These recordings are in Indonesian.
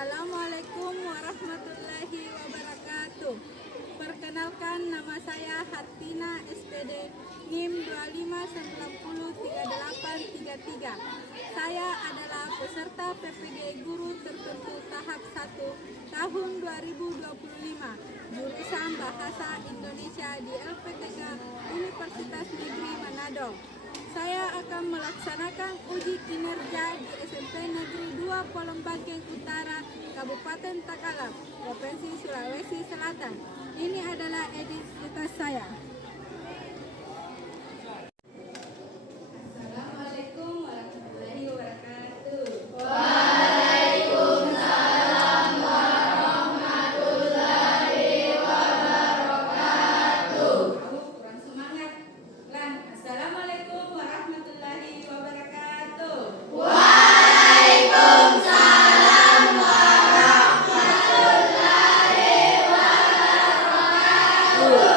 Assalamualaikum warahmatullahi wabarakatuh. Perkenalkan, nama saya Hatina SPD NIM 25903833. Saya adalah peserta PPG Guru Tertentu tahap 1 tahun 2025, jurusan Bahasa Indonesia di LPTK Universitas Negeri Manado. Saya akan melaksanakan uji kinerja di SMP Negeri 2 Polombaking Utara, Kabupaten Takalar, Provinsi Sulawesi Selatan. Ini adalah identitas saya. Assalamualaikum warahmatullahi wabarakatuh. Waalaikumsalam warahmatullahi wabarakatuh. Kamu kurang semangat. Lan, Assalamualaikum warahmatullahi wabarakatuh. Waalaikumsalam warahmatullahi wabarakatuh.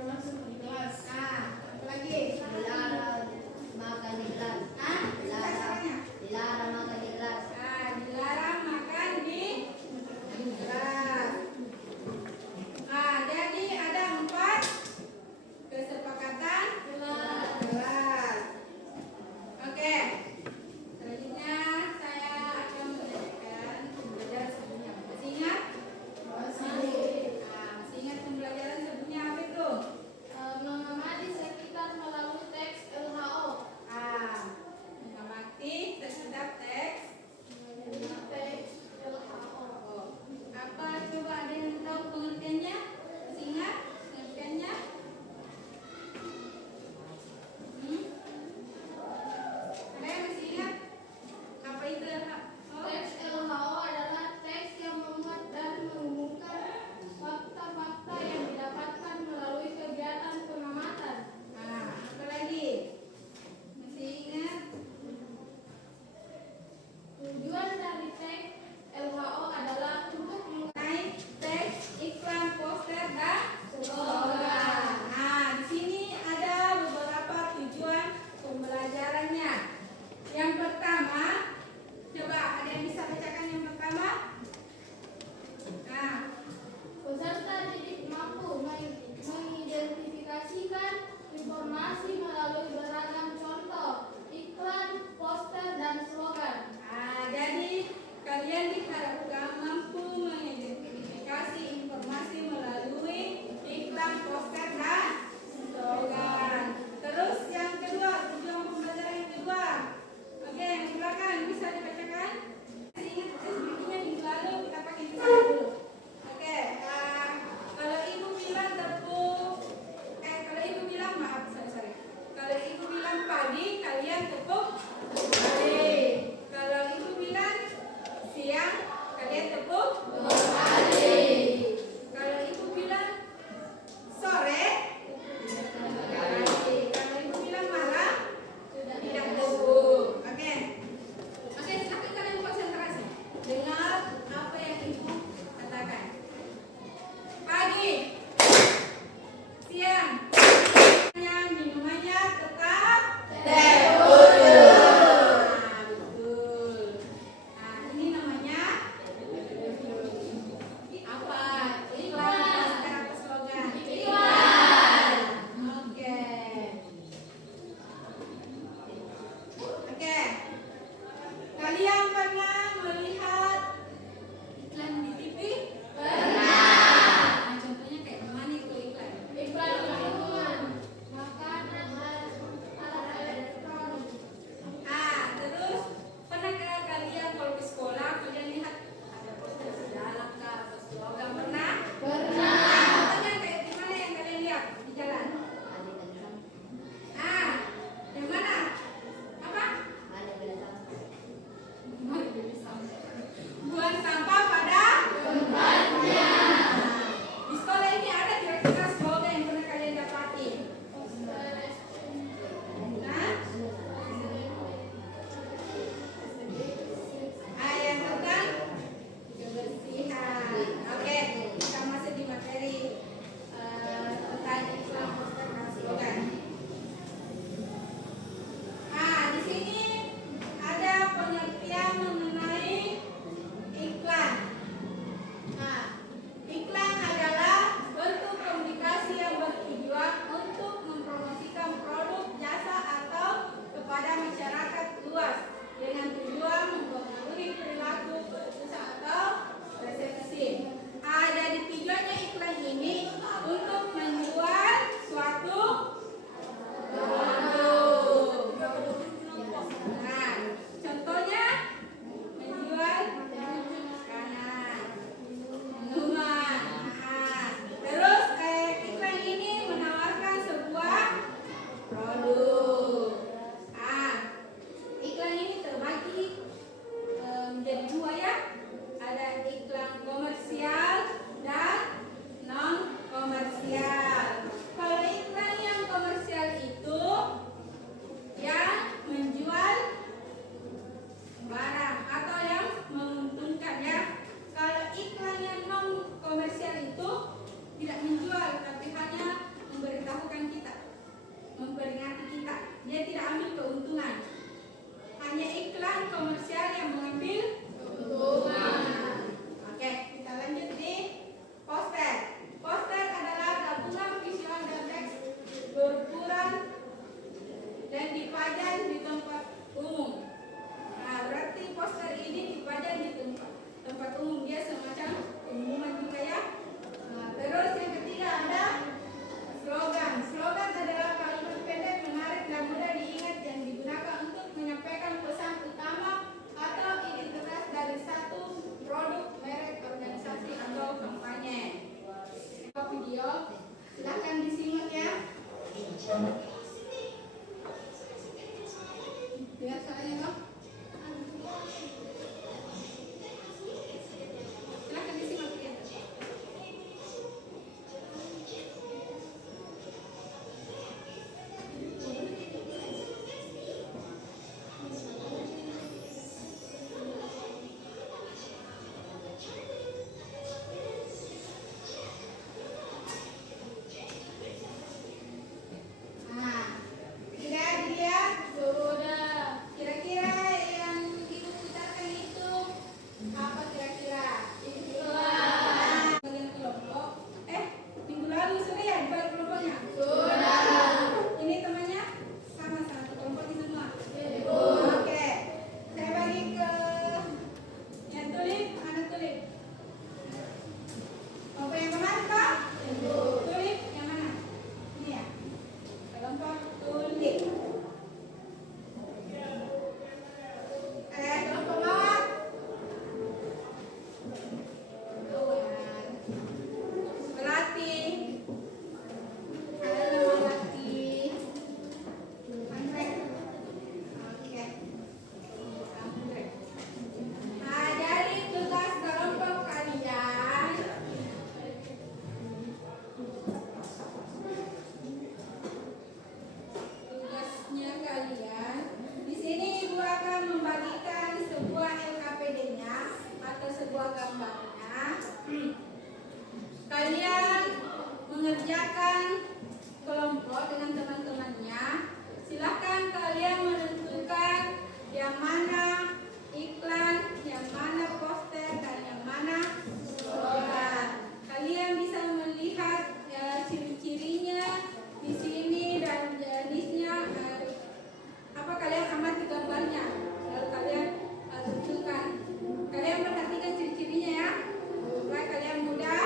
masuk di kelas. Nah, apa lagi? Dilarang makan di kelas. Ah, Dilarang makan di kelas. Nah, dilarang makan di kelas. Nah, jadi ada 4 kesepakatan kelas. Oke. Selanjutnya saya akan menanyakan pembelajaran sebelumnya. Masih ingat? Masih ingat pembelajaran sebelumnya apa itu? Mengamati sekitar melalui teks LHO. Ah, Lihat caranya Bang. Silakan disimak ya. Nah, sudah dilihat? Sudah. Kira-kira yang ibu putarkan itu apa kira-kira? Nah, bagian kelompok. Minggu lalu sudah ya dibalik kelompoknya? Sudah. Ini temannya sama-sama kelompok di semua? Oke. Saya bagi ke yang tulis, mana tulis? Kelompok yang kemarin Pak? Tulis yang mana? Ini ya? Kelompok tulis. Kelompok mawar. Melati. Ada nama Melati. Anggrek. Oke. Anggrek. Nah, dari tugas kelompok kalian. Tugasnya kalian di sini ibu akan membagikan sebuah LKPD-nya atau sebuah gambarnya. Kalian mengerjakan kelompok dengan teman-temannya. Silakan kalian menentukan yang mana iklan, yang mana poster, dan yang mana slogan. Kalian bisa melihat ciri-cirinya di sini dan jenisnya. Apa kalian amati gambarnya? Lalu kalian tentukan. Kalian perhatikan ciri-cirinya ya, supaya kalian mudah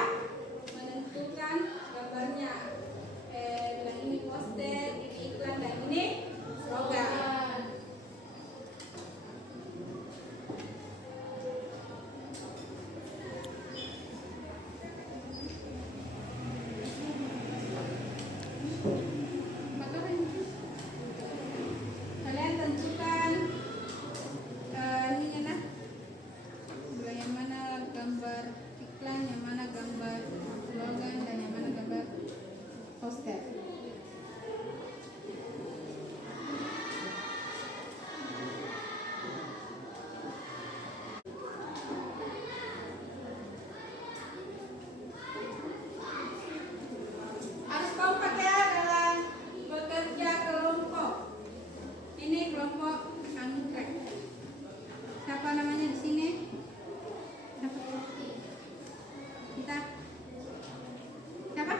menentukan gambarnya. Bilang ini poster, ini iklan, dan ini slogan. Kalian tentukan ininya nah, yang mana gambar iklan, yang mana gambar slogan, dan yang mana gambar poster. Harus kompak ya dalam bekerja kelompok. Ini kelompok anggrek. Siapa namanya di sini? Siapa? Kita? Siapa?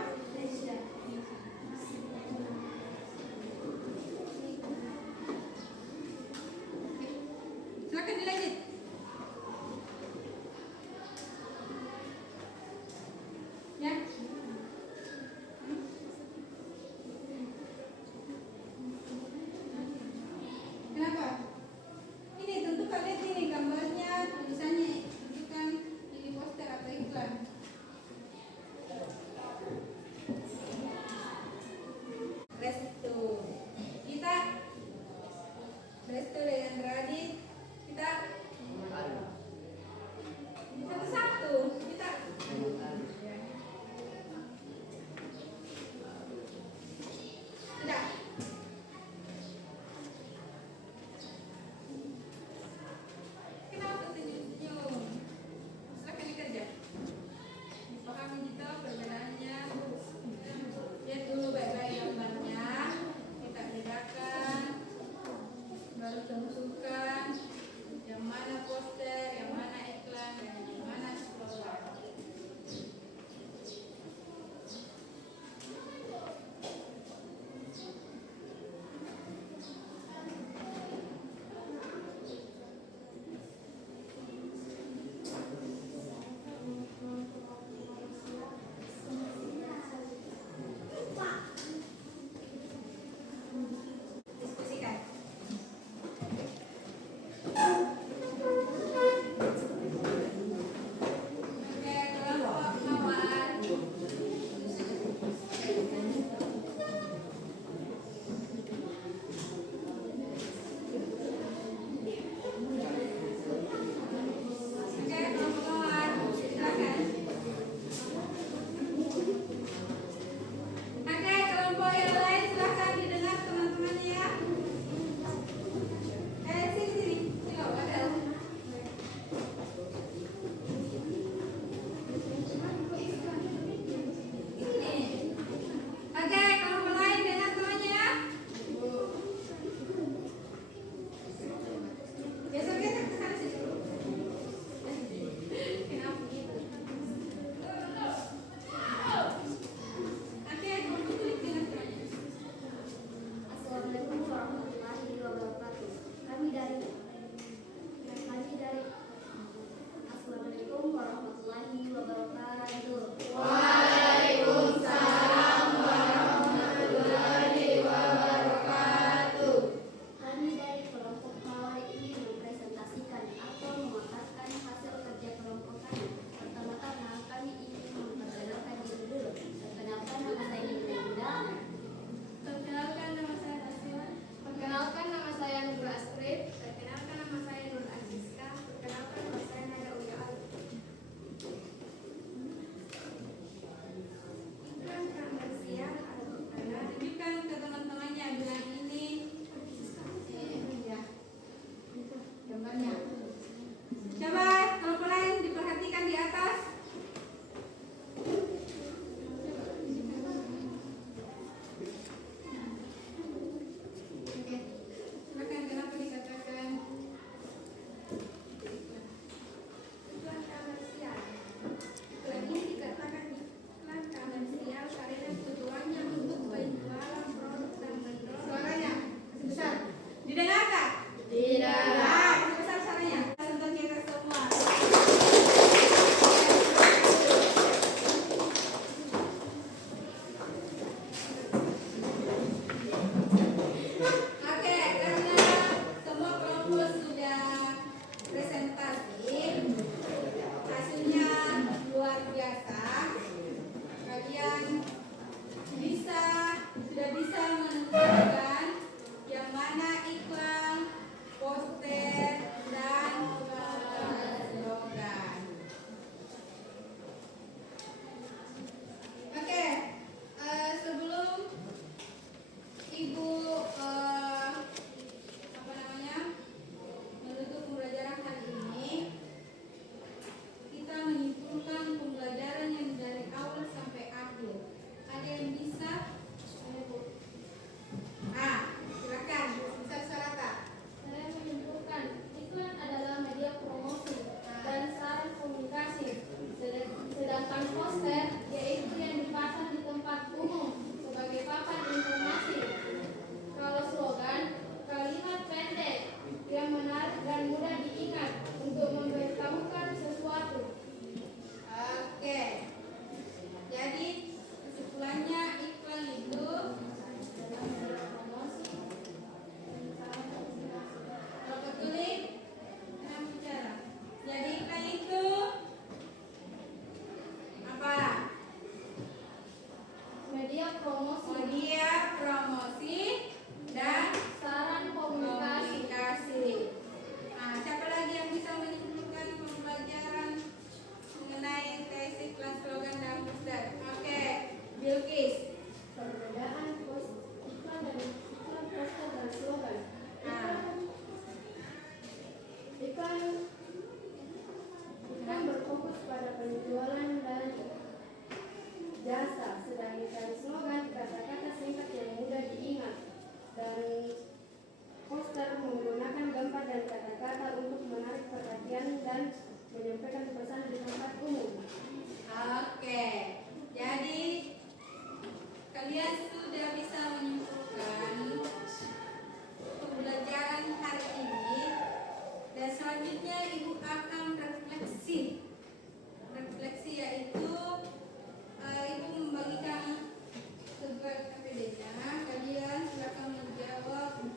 KPD-nya, kalian silakan menjawab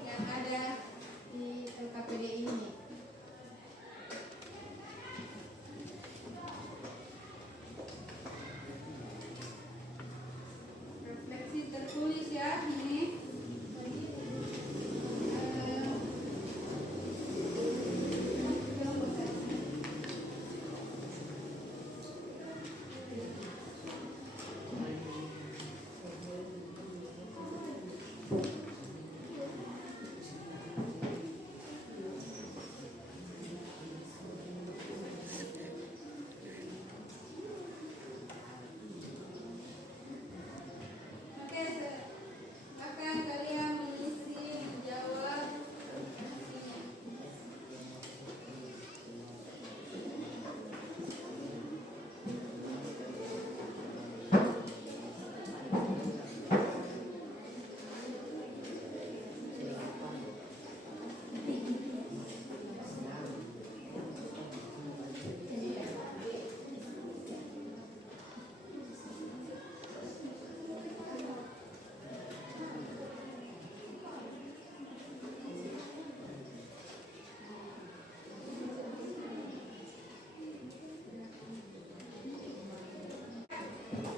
yang ada di KPD ini. Refleksi tertulis ya ini. Oke, akan kalian mengisi menjawab refleksinya.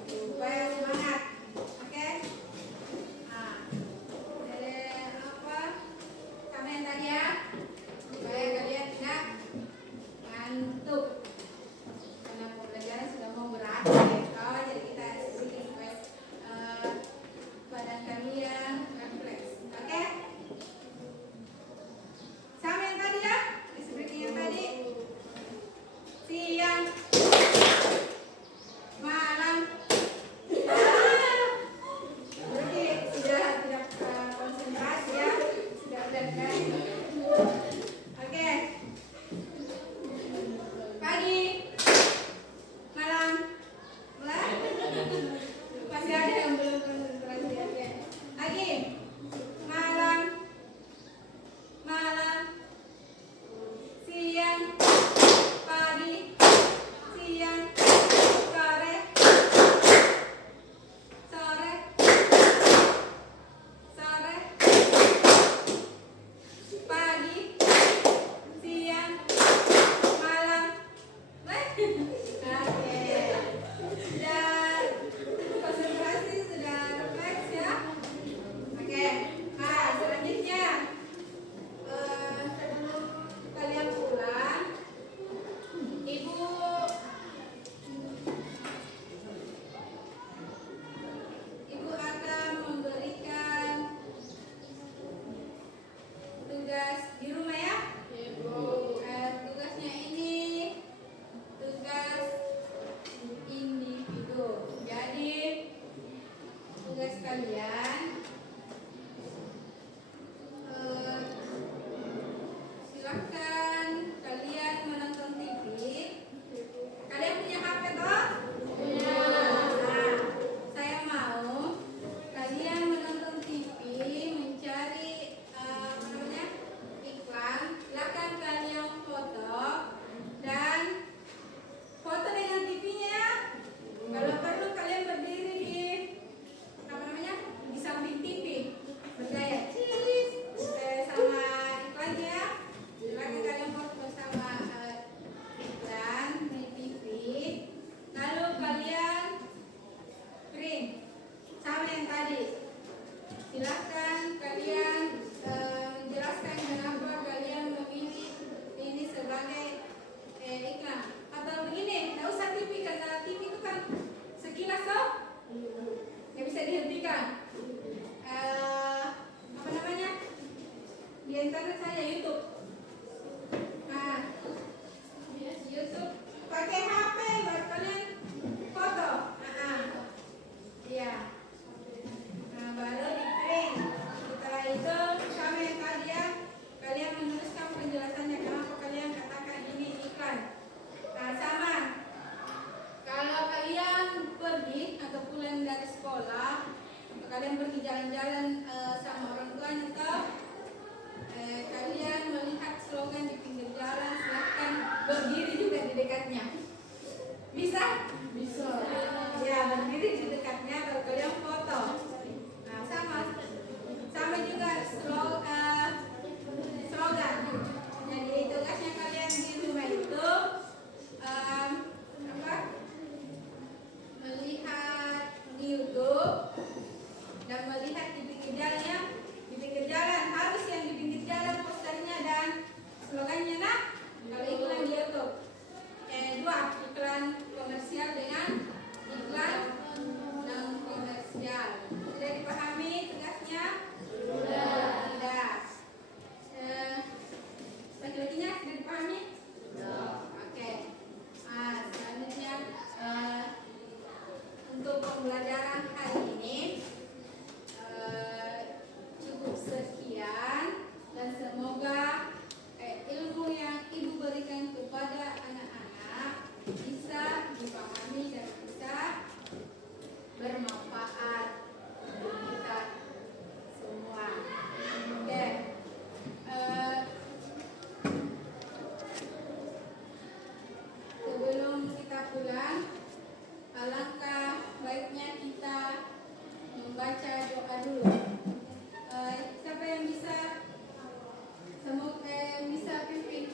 Supaya semangat, oke? Nah, dari apa? Sama yang tadi ya, supaya kalian tidak ngantuk. Karena pembelajaran sudah mau berakhir. Oh, jadi kita bikin supaya badan kalian refleks, oke? Sama yang tadi ya, seperti yang tadi. Siang, malam. Berarti sudah tidak konsentrasi ya, sudah kan? Oke. Pagi, malam, mulai. Masih ada yang belum konsentrasi ya? Oke. Pagi, malam, malam, siang, pagi, siang, sore, sore, sore, pagi, siang, malam. Oke, sudah konsentrasi, sudah refleks ya. Oke, nah selanjutnya sebelum kalian pulang, ibu akan memberikan tugas di rumah ya. Tugasnya ini tugas individu. Jadi tugas kalian silakan kalian menonton TV. Kalian punya HP toh? Punya. Nah, saya mau kalian menonton TV, mencari apa namanya iklan. Silakan kalian foto dan foto dengan TV-nya ya. Kalau perlu kalian berdiri di apa namanya di samping TV, bergaya cheese sama iklannya ya. Silakan kalian foto sama iklan di TV. Lalu kalian print sama yang tadi. Silakan kalian menjelaskan kenapa kalian memilih ini sebagai iklan. Atau begini, nggak usah TV karena TV itu kan sekilas toh, nggak bisa dihentikan. Apa namanya? Di internet saja YouTube. Nah, YouTube pakai HP buat kalian foto. Iya. Nah, baru di print. Setelah itu sama yang tadi ya, kalian menuliskan penjelasannya kenapa kalian katakan ini iklan. Nah, sama. Kalau kalian pergi atau pulang dari sekolah, atau kalian pergi jalan-jalan sama orang tuanya toh, kalian melihat slogan di pinggir jalan, silakan berdiri juga di dekatnya. Bisa? Bisa. Ya, berdiri di dekatnya, kalau kalian foto Sudah dipahami tugasnya? Sudah. Laki-lakinya sudah dipahami? Oke. Selanjutnya untuk pembelajaran hari ini cukup sekian, dan semoga ilmu yang Ibu berikan kepada anak-anak bisa dipahami dan bisa bermanfaat untuk kita semua. Oke. Sebelum kita pulang, alangkah baiknya kita membaca doa dulu. Siapa yang bisa? Semoga bisa pimpin.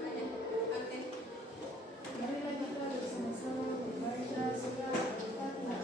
Ada. Oke. Marilah kita bersama-sama membaca surah Al-Fatihah.